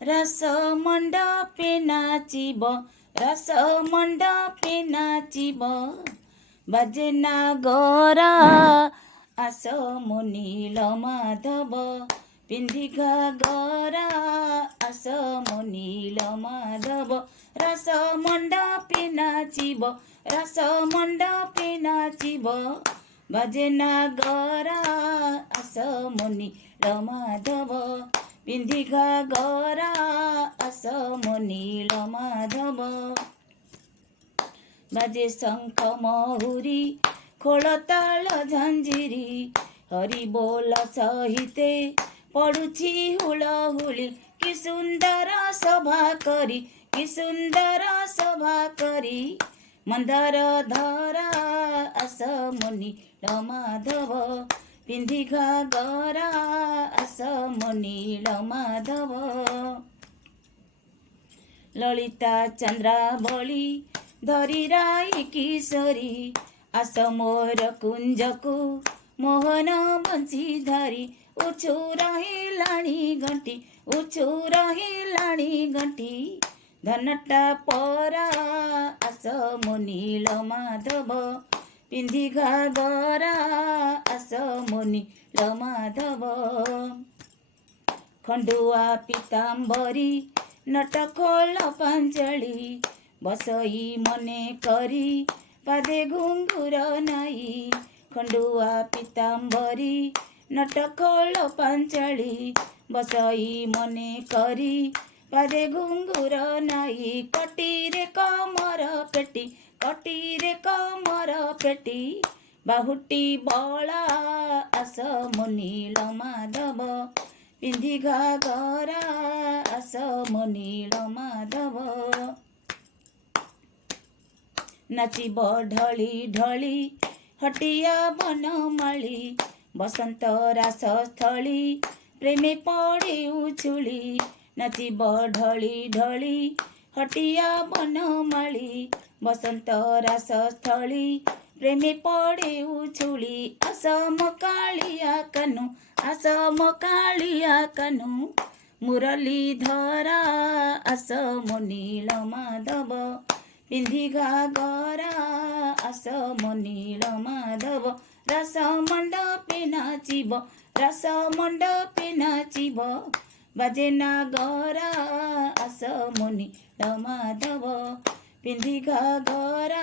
रस मण्डपे नाचिब रस मण्डपे नाचिब बाजे नागरा आस मो नील माधव पिंधि घागरा आस मो नील माधव रस मण्डपे नाचिब रस मण्डपे नाचिब बाजे नागरा आस मो नील माधव पिंधि घागरा आस मो नील माधव बाजे शंख महुरी खोलताल झंझिरी हरि बोल सहिते पड़ुछि हुलहुली कि सुंदर सभा करी कि सुंदर सभा करी मंदार धरा आस मो नील माधव पिंधि घागरा आस मो नील माधव ललिता चंद्रावली धरी राई किशोरी आस मोर कुंजकु मोहन बंसी धरी उछु रहिलाणी घंटी उछु रहिलाणी घंटी धनटा परा आस मो नील माधव पिंधि घागरा आस मो नील माधव खंडुआ पीतांबरी नटखोल पांचली बसई मने करी पादे घुंगुर नाई खंडुआ पीतांबरी नटखोल पांचली बसई मने करी पादे घुंगुर नाई कटीरे कमर पेटी बाहुटी बला आस मो नील माधव पिंधि घागरा आस मो नील माधव नाचिब ढली ढली हटिया बनमाली बसंत रास स्थली प्रेमे पड़े उछुली नाचिब ढली ढली हटिया बनमाली बसंत रास स्थली प्रेमे पड़े उछुली आसम कालिया कानू मुरली धरा आस मो नील माधव पिंधि घागरा आस मो नील माधव रस मण्डपे नाचिब रस मण्डपे नाचिब बाजे नागरा आस मो नील माधव पिंधि घागरा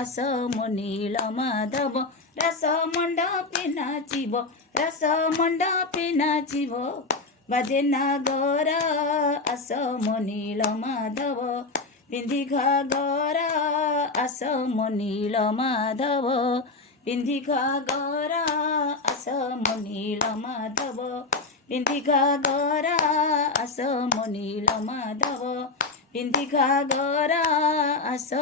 आस मो नील माधव रस मण्डपे नाचिब रस मण्डपे नाचिब बाजे नागरा आस मो नील माधव पिंधि घागरा आस मो नील माधव पिंधि घागरा आस मो नील माधव पिंधि घागरा आस मो नील माधव पिंधि घागरा आस